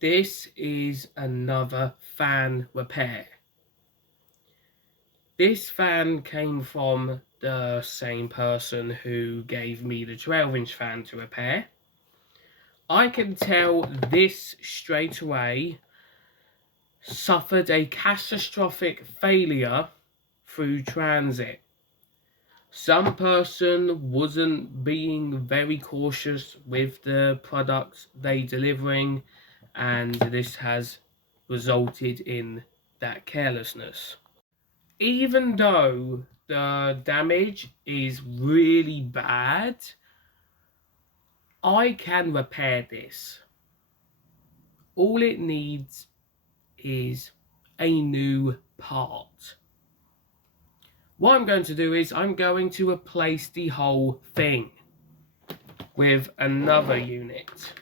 This is another fan repair. This fan came from the same person who gave me the 12-inch fan to repair. I can tell this straight away suffered a catastrophic failure through transit. Some person wasn't being very cautious with the products they delivering, and this has resulted in that carelessness. Even though the damage is really bad, I can repair this. All it needs is a new part. What I'm going to do is I'm going to replace the whole thing with another unit.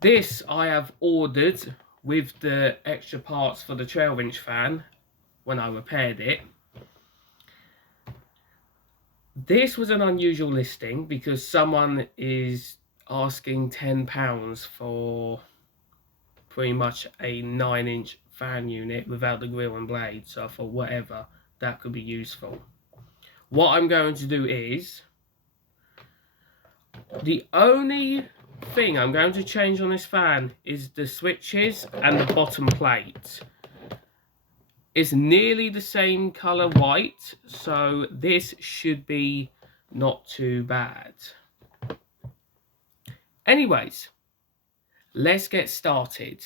This I have ordered with the extra parts for the 12-inch fan when I repaired it. This was an unusual listing because someone is asking £10 for pretty much a 9-inch fan unit without the grill and blade, so I thought whatever, that could be useful. What I'm going to do is, the only thing I'm going to change on this fan is the switches and the bottom plate. It's nearly the same color white, so this should be not too bad. Anyways, let's get started.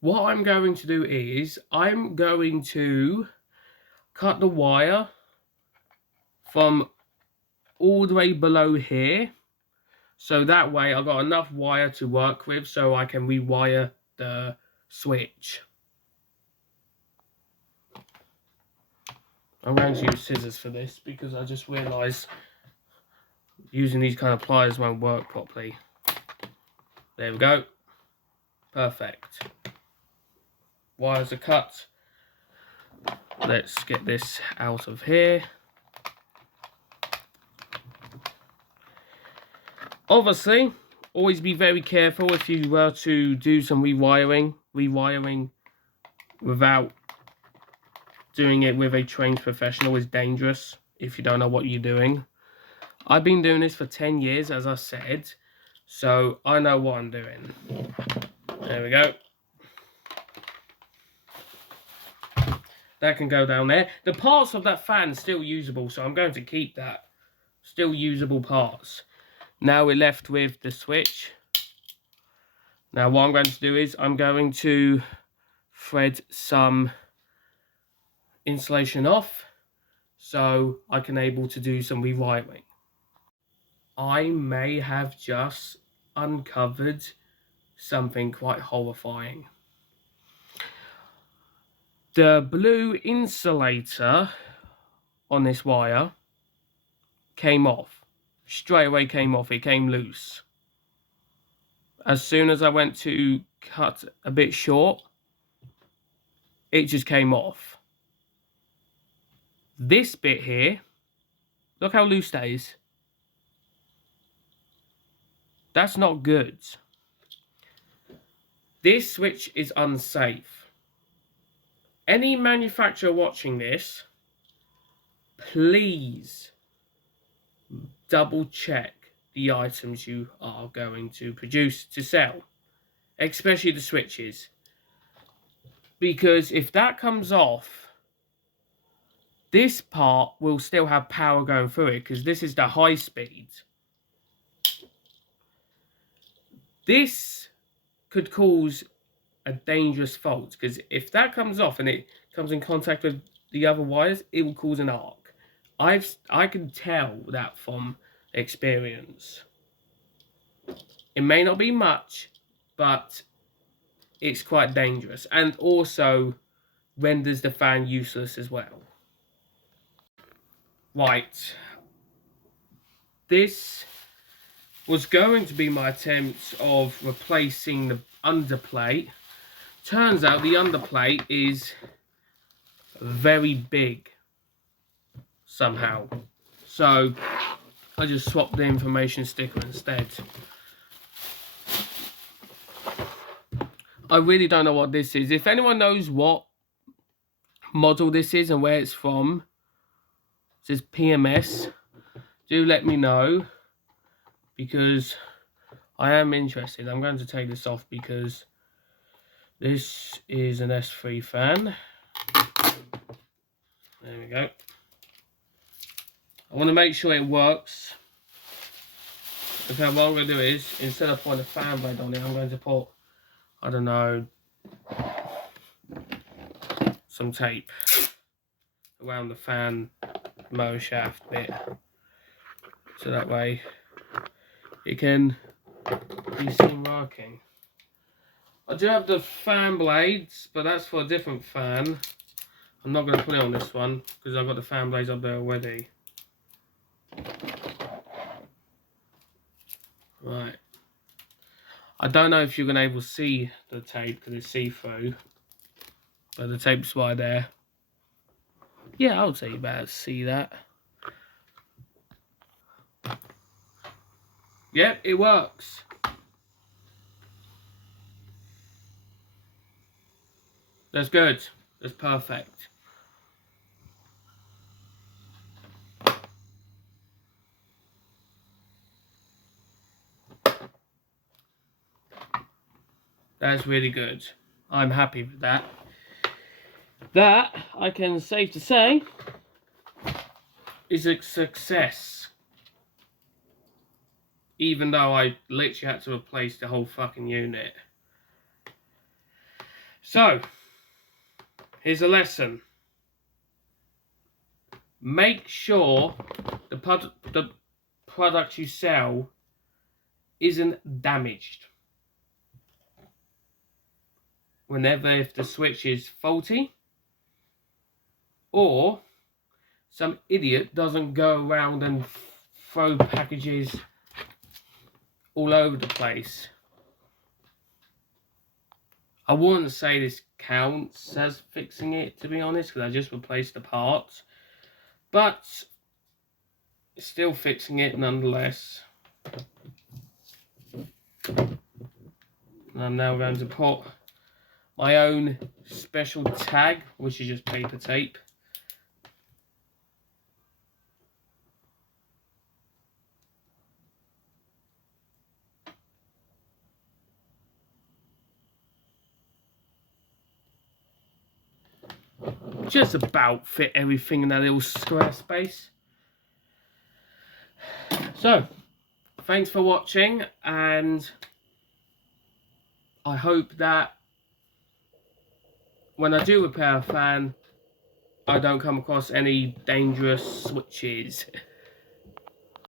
What I'm going to do is I'm going to cut the wire from all the way below here, so that way I've got enough wire to work with so I can rewire the switch. I'm going to use scissors for this because I just realised using these kind of pliers won't work properly. There we go. Perfect. Wires are cut. Let's get this out of here. Obviously, always be very careful if you were to do some rewiring. Rewiring without doing it with a trained professional is dangerous if you don't know what you're doing. I've been doing this for 10 years, as I said, so I know what I'm doing. There we go. That can go down there. The parts of that fan are still usable, so I'm going to keep that. Still usable parts. Now we're left with the switch. Now what I'm going to do is I'm going to thread some insulation off so I can able to do some rewiring. I may have just uncovered something quite horrifying. The blue insulator on this wire came off. Straight away came off, it came loose. As soon as I went to cut a bit short, it just came off. This bit here, look how loose that is. That's not good. This switch is unsafe. Any manufacturer watching this, please double check the items you are going to produce to sell, especially the switches, because if that comes off, this part will still have power going through it, because this is the high speed. This could cause a dangerous fault, because if that comes off and it comes in contact with the other wires, it will cause an arc. I can tell that from experience. It may not be much, but it's quite dangerous, and also renders the fan useless as well. Right, this was going to be my attempt of replacing the underplate. Turns out the underplate is very big somehow, so I just swapped the information sticker instead. I really don't know what this is. If anyone knows what model this is and where it's from, it says PMS, do let me know, because I am interested. I'm going to take this off because this is an S3 fan. There we go. I want to make sure it works. Okay, what I'm going to do is, instead of putting a fan blade on it, I'm going to put, I don't know, some tape around the fan motor shaft bit, so that way it can be seen working. I do have the fan blades, but that's for a different fan. I'm not going to put it on this one because I've got the fan blades up there already. Right. I don't know if you're going to be able to see the tape because it's see-through, but the tape's right there. Yeah, I would say you better see that. Yep, it works. That's good. That's perfect. That's really good. I'm happy with that. That, I can safe to say, is a success. Even though I literally had to replace the whole fucking unit. So, here's a lesson. Make sure the product you sell isn't damaged. Whenever if the switch is faulty, or some idiot doesn't go around and throw packages all over the place. I wouldn't say this counts as fixing it, to be honest, because I just replaced the parts, but still fixing it nonetheless. And I'm now going to put my own special tag, which is just paper tape. Just about fit everything in that little square space. So, thanks for watching, and I hope that when I do repair a fan, I don't come across any dangerous switches.